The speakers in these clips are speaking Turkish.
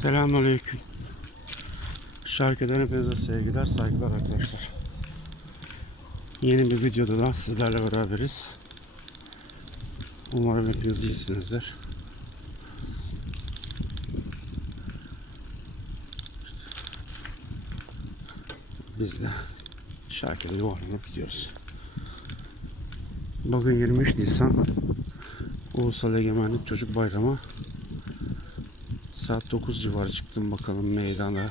Selamünaleyküm. Şarkıdan hepinize sevgiler, saygılar arkadaşlar. Yeni bir videoda da sizlerle beraberiz. Umarım hepiniz iyisinizdir. Biz de şarkıda yuvarlanıp gidiyoruz. Bugün 23 Nisan Ulusal Egemenlik Çocuk Bayramı Saat 9 civarı çıktım bakalım meydana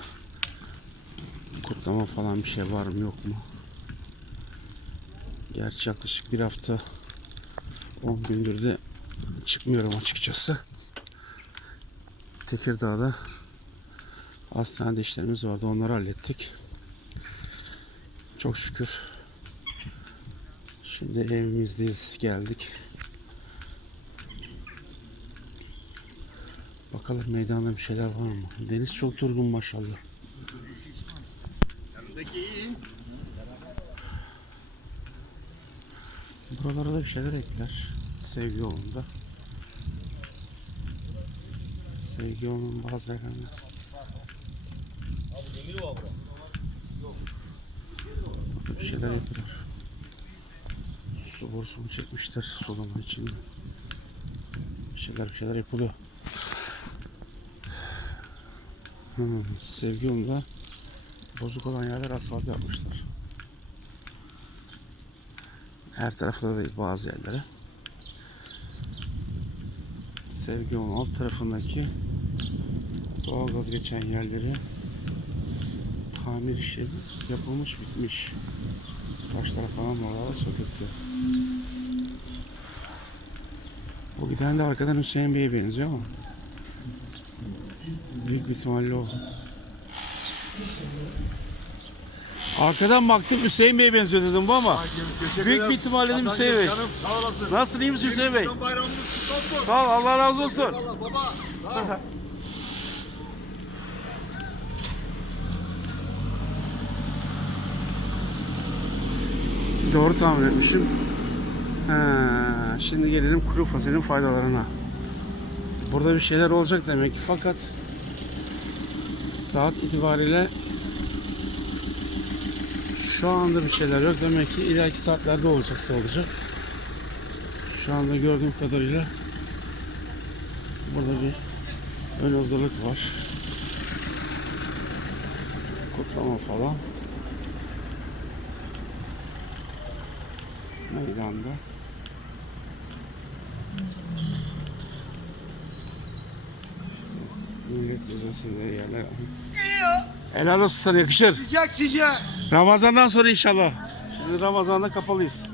kutlama falan bir şey var mı yok mu? Gerçi yaklaşık bir hafta 10 gündür de çıkmıyorum açıkçası. Tekirdağ'da hastanede işlerimiz vardı onları hallettik. Çok şükür. Şimdi evimizdeyiz geldik. Bakalım meydanda bir şeyler var mı? Deniz çok durgun maşallah. Buralara da bir şeyler ekler. Sevgi yolunda. Sevgi yolunun bazı yerlerinde. Burada bir şeyler yapılır. Su borusu mu çekmişler sulama için. Bir şeyler bir şeyler yapılıyor. Hmm, sevgi yolunda bozuk olan yerler asfalt yapmışlar. Her tarafta değil bazı yerlere. Sevgi yolunun alt tarafındaki doğalgaz geçen yerleri tamir işi yapılmış bitmiş. Taşlar falan oralara söküldü. Bu giden de arkadan Hüseyin Bey'e benziyor ama büyük bir ihtimalle o. Arkadan baktım Hüseyin Bey'e benziyor dedim bu ama büyük bir ihtimalle dedim Hüseyin Bey. Sağ olasın. Nasılsın iyi misin Hüseyin Bey? Sağ ol Allah razı olsun. Eyvallah baba. Sağ ol. Doğru tahmin etmişim. Ha, şimdi gelelim kuru fasulyenin faydalarına. Burada bir şeyler olacak demek ki fakat saat itibariyle şu anda bir şeyler yok. Demek ki ileriki saatlerde olacaksa olacak. Şu anda gördüğüm kadarıyla burada bir ön hazırlık var. Kutlama falan. meydanda. Millet diye yerler. Helal olsun sana yakışır. Sıcak sıcak. Ramazandan sonra inşallah. Şimdi Ramazan'da kapalıyız.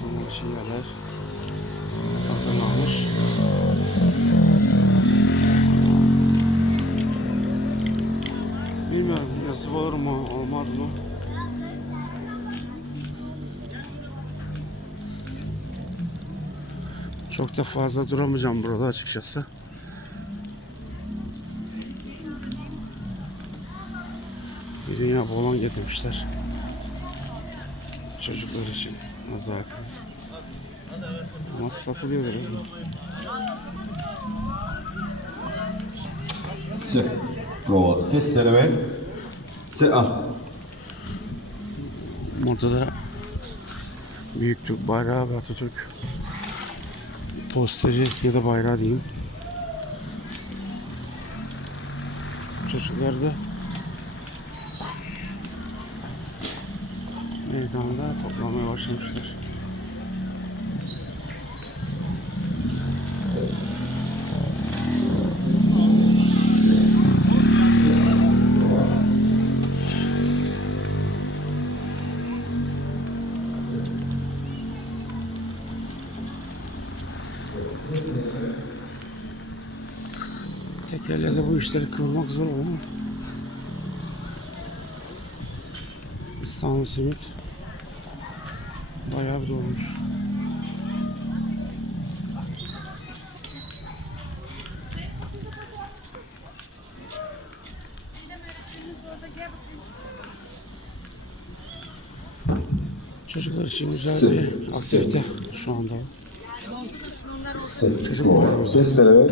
Sonra şeyler hazırlanmış. Bilmiyorum nasip olur mu olmaz mı? Çok da fazla duramayacağım burada açıkçası. Bir dünya balon getirmişler. Çocuklar için nazar. Ama satılıyor öyle. Se. Prova. Ses deneme. Se al. Burada da Büyük Türk bayrağı ve Atatürk posteri ya da bayrağı diyeyim. Çocuklar da meydanda toplamaya başlamışlar. İşleri kılmak zor ama. İstanbul Simit bayağı bir dolmuş. Çocuklar için güzel bir aktivite şu anda. Ses, prova. Ses deneme.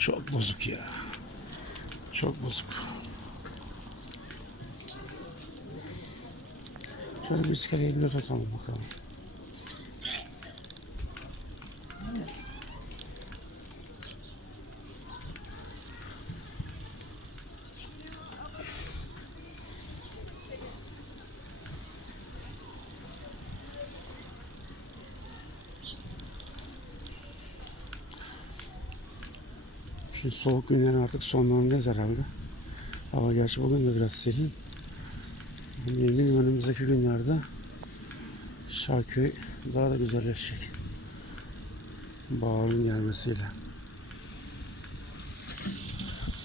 Çok bozuk ya. Çok bozuk. Şöyle bir iskeleye bir atalım bakalım. Şu soğuk günlerin artık sonlarındayız herhalde. Hava gerçi bugün de biraz serin. Eminim önümüzdeki günlerde Şarköy daha da güzelleşecek. Baharın gelmesiyle.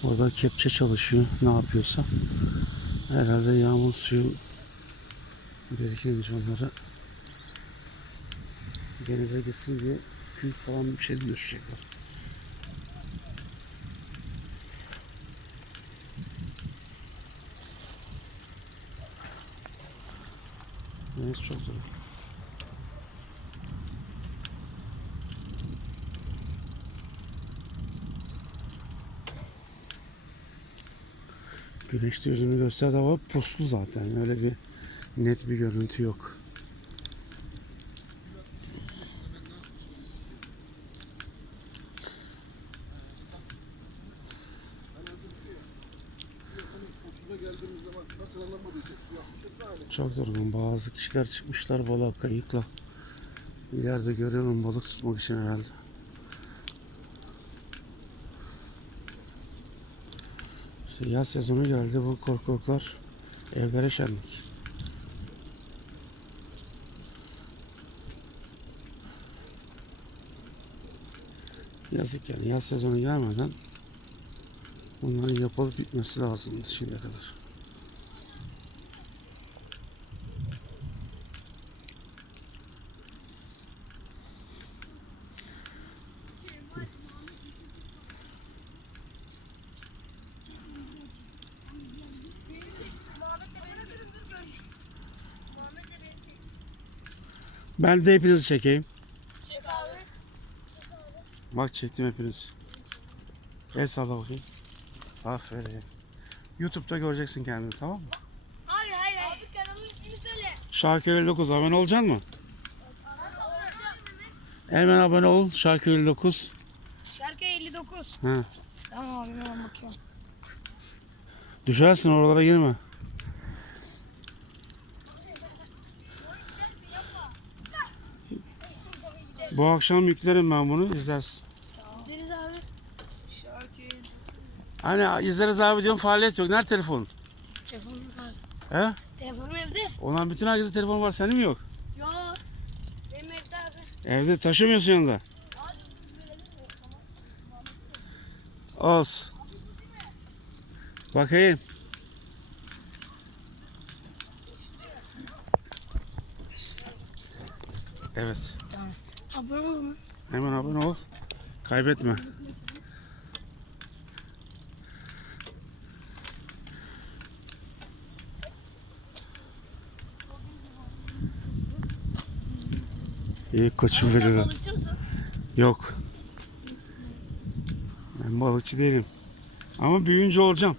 Orada kepçe çalışıyor ne yapıyorsa. Herhalde yağmur suyu birikince onları denize gitsin diye kül falan bir şey düşecekler. Deniz çok zor. Güneş de yüzünü gösterdi hava puslu zaten. Öyle bir net bir görüntü yok. Çok durgun. Bazı kişiler çıkmışlar balığa kayıkla. İleride görüyorum balık tutmak için herhalde. Yaz sezonu geldi. Bu korkoklar evlere şenlik. Yazık yani yaz sezonu gelmeden bunların yapılıp bitmesi lazımdı şimdiye kadar. Muhammed de beni çek. Dur gör. Muhammed de beni çek. Ben de hepinizi çekeyim. Çek abi. Çek abi. Bak çektim hepiniz. El salla bakayım. Aferin. Youtube'da göreceksin kendini tamam mı? Hayır hayır. Abi kanalın ismini söyle. Şarkı 59 abone olacaksın mı? Hemen abone ol. Şarkı 59. Şarkı 59. Ha. Tamam abi ben bakıyorum. Düşersin oralara girme. Bu akşam yüklerim ben bunu izlersin. Deniz abi. Şarkı Hani izleriz abi diyorum faaliyet yok. Nerede telefon? Telefonum var. He? Telefonum evde. Olan bütün herkesin telefonu var. Senin mi yok? Yo. Benim evde abi. Evde taşımıyorsun yanında. Olsun. Bakayım. Evet. Hemen abone ol. Kaybetme. İyi koçum veriyor. balıkçı mısın? Yok. Ben balıkçı değilim. Ama büyüyünce olacağım.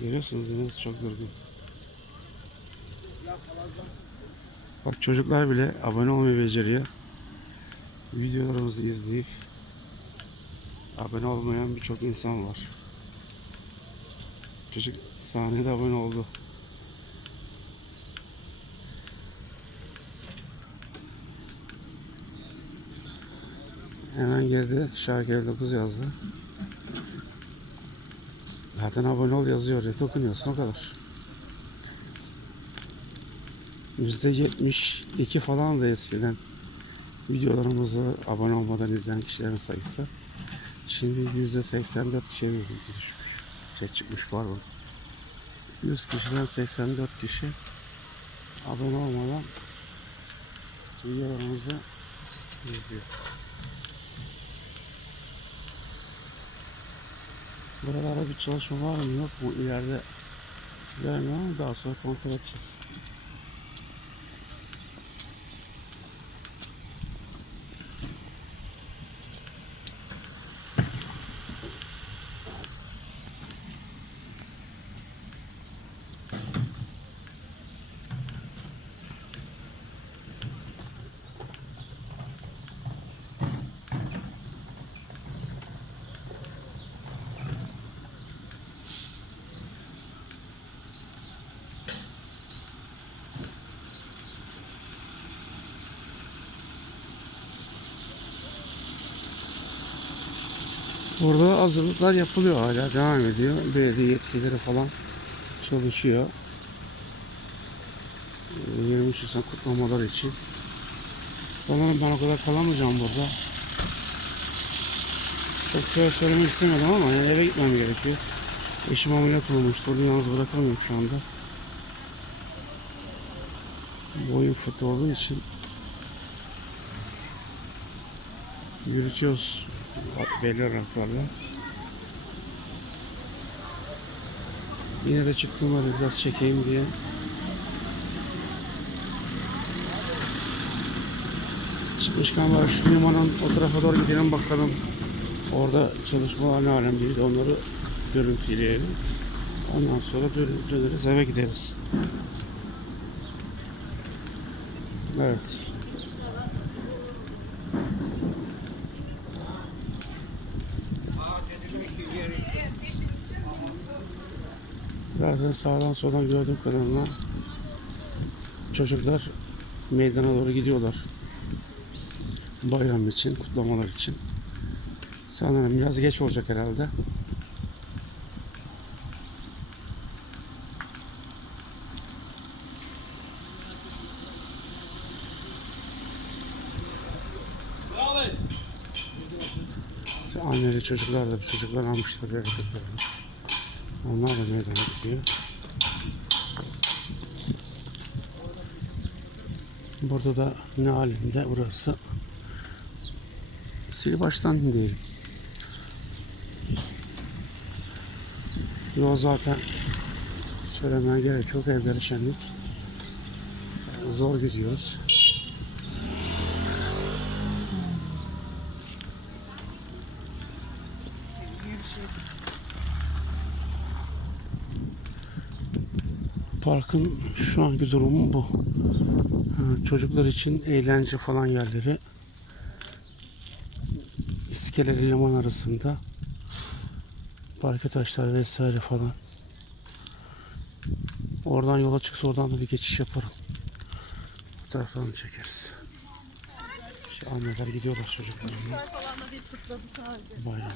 Görüyorsunuz deniz çok durgun. Bak çocuklar bile abone olmayı beceriyor. Videolarımızı izleyip abone olmayan birçok insan var. Çocuk sahnede abone oldu. Hemen girdi. Şarkı 59 yazdı. Zaten abone ol yazıyor ya. Dokunuyorsun o kadar. %72 falan da eskiden videolarımızı abone olmadan izleyen kişilerin sayısı. Şimdi %84 kişiye düşmüş. Şey çıkmış pardon. 100 kişiden 84 kişi abone olmadan videolarımızı izliyor. Buralarda bir çalışma var mı yok mu ileride görmüyorum daha sonra kontrol edeceğiz. Burada hazırlıklar yapılıyor hala devam ediyor. Belediye yetkileri falan çalışıyor. Ee, 23 Nisan kutlamaları için. Sanırım ben o kadar kalamayacağım burada. Çok şey söylemek istemedim ama yani eve gitmem gerekiyor. Eşim ameliyat olmuştu. Onu yalnız bırakamıyorum şu anda. Boyun fıtı olduğu için yürütüyoruz belli aralıklarla. Yine de çıktım öyle biraz çekeyim diye. Çıkmışken var şu limanın o tarafa doğru gidelim bakalım. Orada çalışmalar ne alemdeydi onları görüntüleyelim. Ondan sonra dön- döneriz eve gideriz. Evet. Zaten sağdan soldan gördüğüm kadarıyla çocuklar meydana doğru gidiyorlar. Bayram için, kutlamalar için. Sanırım biraz geç olacak herhalde. İşte anneli çocuklar da çocuklar almışlar bir. Onlar da meydana gidiyor. Burada da ne halinde burası? Sil baştan diyelim. Yol zaten söylemeye gerek yok. Evleri şenlik. Zor gidiyoruz. Parkın şu anki durumu bu. Çocuklar için eğlence falan yerleri İskele liman arasında parke taşlar vesaire falan. Oradan yola çıksa oradan da bir geçiş yaparım. Bu taraftan da çekeriz. İşte anneler gidiyorlar çocuklarına bayramı.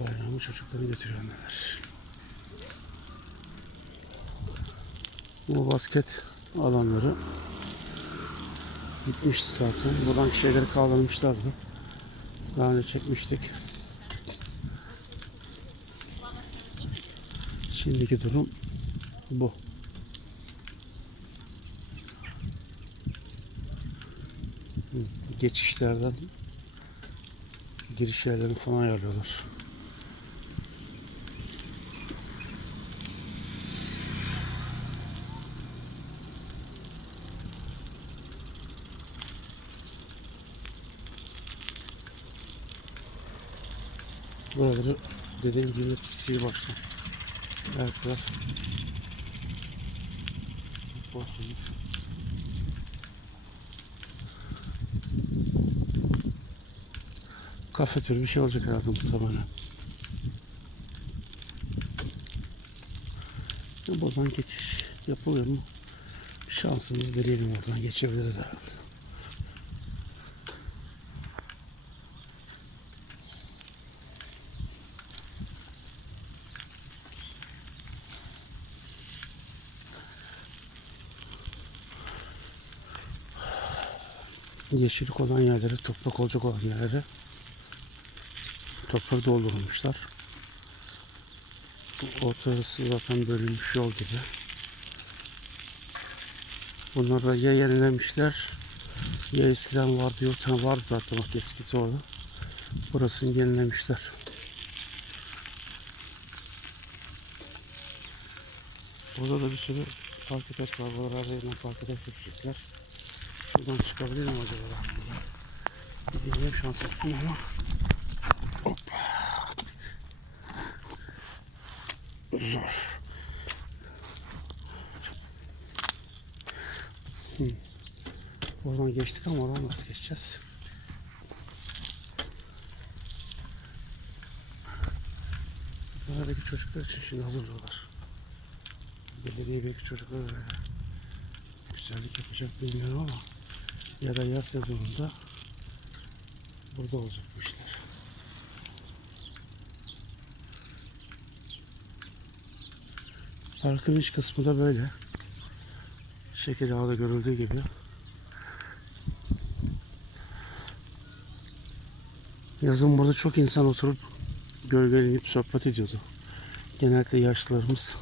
Bayramı çocukları götürüyor anneler. Bu basket alanları bitmişti zaten. Buradan şeyleri kaldırmışlardı. Daha önce çekmiştik. Şimdiki durum bu. Geçişlerden giriş yerlerini falan ayarlıyorlar. Buraları dediğim gibi sil baştan. Her taraf bozulmuş. Kafe türü bir şey olacak herhalde muhtemelen. Buradan geçiş yapılıyor mu? Şansımız deneyelim oradan geçebiliriz herhalde. yeşillik olan yerlere, toprak olacak olan yerlere toprağı doldurmuşlar. Ortası zaten bölünmüş yol gibi. Bunlar da ya yenilemişler ya eskiden vardı yok. Var zaten bak eskisi orada. Burasını yenilemişler. Burada da bir sürü park eder var. Buralarda yine park eder Şuradan çıkabilir miyim acaba ben buradan? Bir deneyeyim şans ettim ama. Hop. Zor. Hı. Oradan geçtik ama oradan nasıl geçeceğiz? Buradaki çocuklar için şimdi hazırlıyorlar. Belediye belki çocuklar öyle güzellik yapacak bilmiyorum ama ya da yaz sezonunda burada olacak bu işler. Parkın iç kısmı da böyle. Şekil ağda görüldüğü gibi. Yazın burada çok insan oturup gölgelenip sohbet ediyordu. Genellikle yaşlılarımız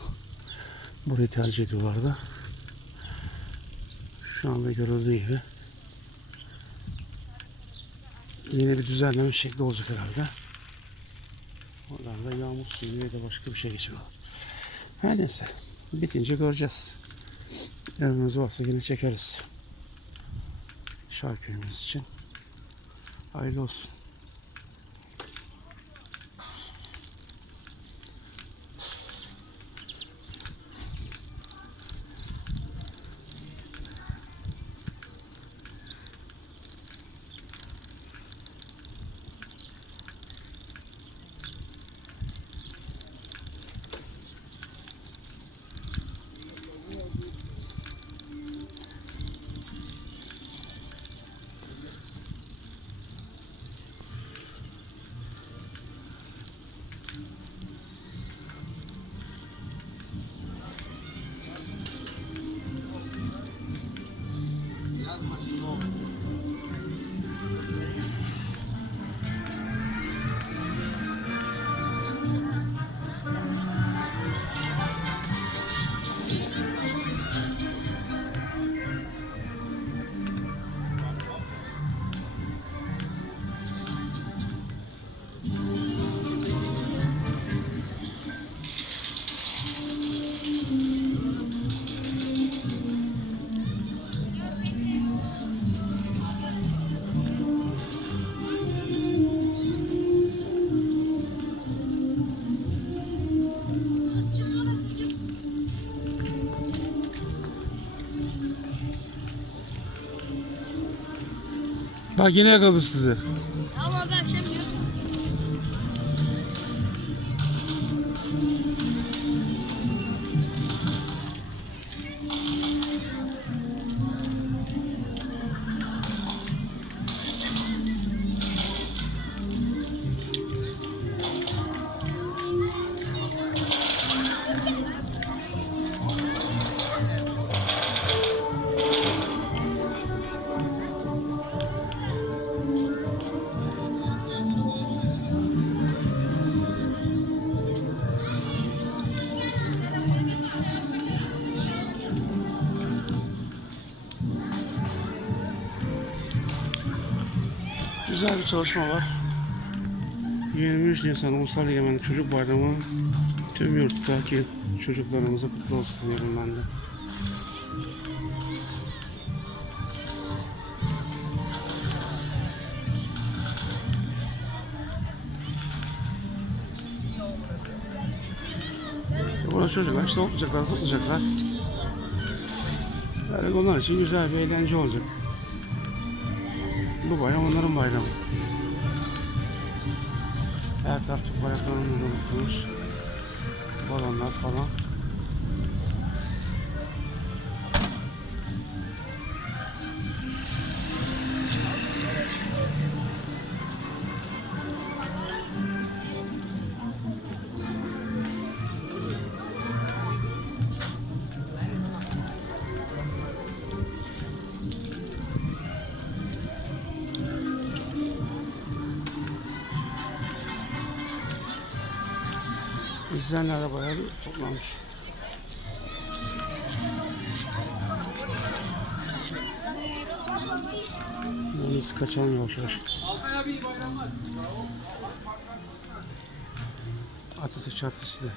burayı tercih ediyorlardı. Şu anda görüldüğü gibi yeni bir düzenleme şekli olacak herhalde. Oradan da yağmur suyu ya da başka bir şey geçiyor. Her neyse. Bitince göreceğiz. Ömrümüz varsa yine çekeriz. Şarköy'ümüz için. Hayırlı olsun. Bak yine yakaladım sizi. Güzel bir çalışma var. 23 Nisan Ulusal Egemenlik Çocuk Bayramı tüm yurttaki çocuklarımıza kutlu olsun diyorum ben de. Burada çocuklar işte hoplayacaklar, zıplayacaklar. Yani onlar için güzel bir eğlence olacak. Bu bayram onların bayramı. Her taraf Türk bayraklarının unutulmuş. Balonlar falan. De bayağı bir toplanmış. Yalnız kaçalım yavaş yavaş. Atatürk Caddesi'nde.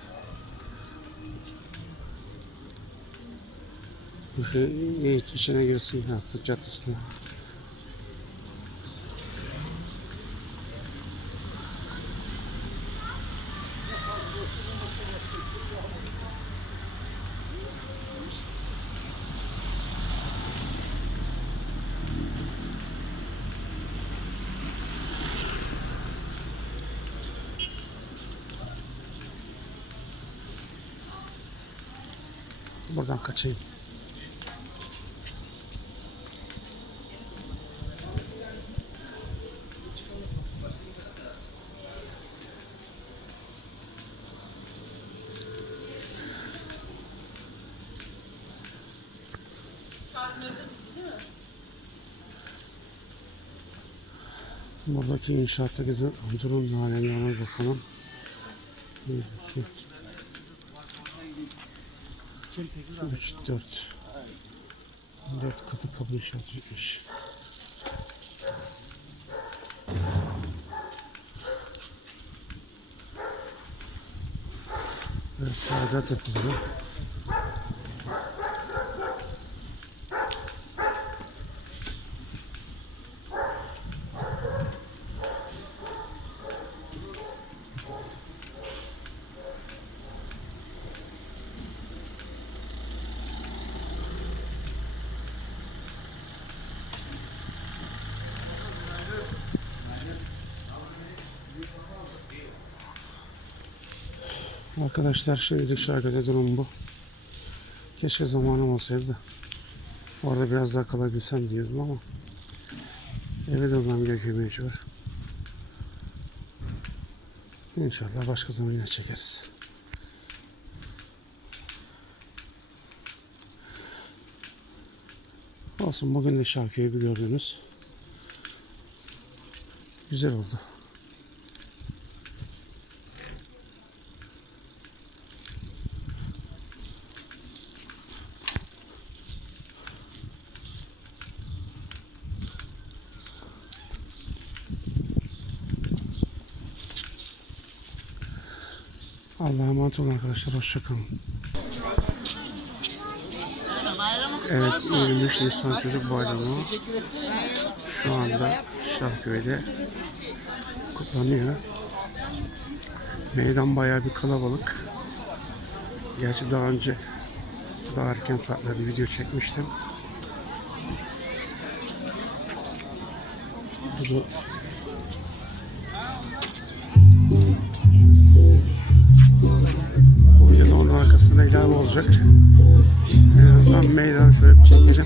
Bu şey iç- içine girsin artık caddesine. Buradan kaçayım. Buradaki inşaattaki dur- durum haline ona bakalım. Üç, dört. Dört katı kapı inşaat bitmiş. Evet, tadilat yapılıyor. Arkadaşlar şimdilik şarkıda durum bu. Keşke zamanım olsaydı da orada biraz daha kalabilsem diyordum ama eve dönmem gerekiyor mecbur. İnşallah başka zaman yine çekeriz. Olsun bugün de şarkıyı bir gördünüz. Güzel oldu. Allah'a emanet olun arkadaşlar. Hoşçakalın. Evet, 23 Nisan Çocuk Bayramı şu anda Şarköy'de kutlanıyor. Meydan bayağı bir kalabalık. Gerçi daha önce daha erken saatlerde video çekmiştim. Bu da olacak. En azından meydan şöyle bir çekelim.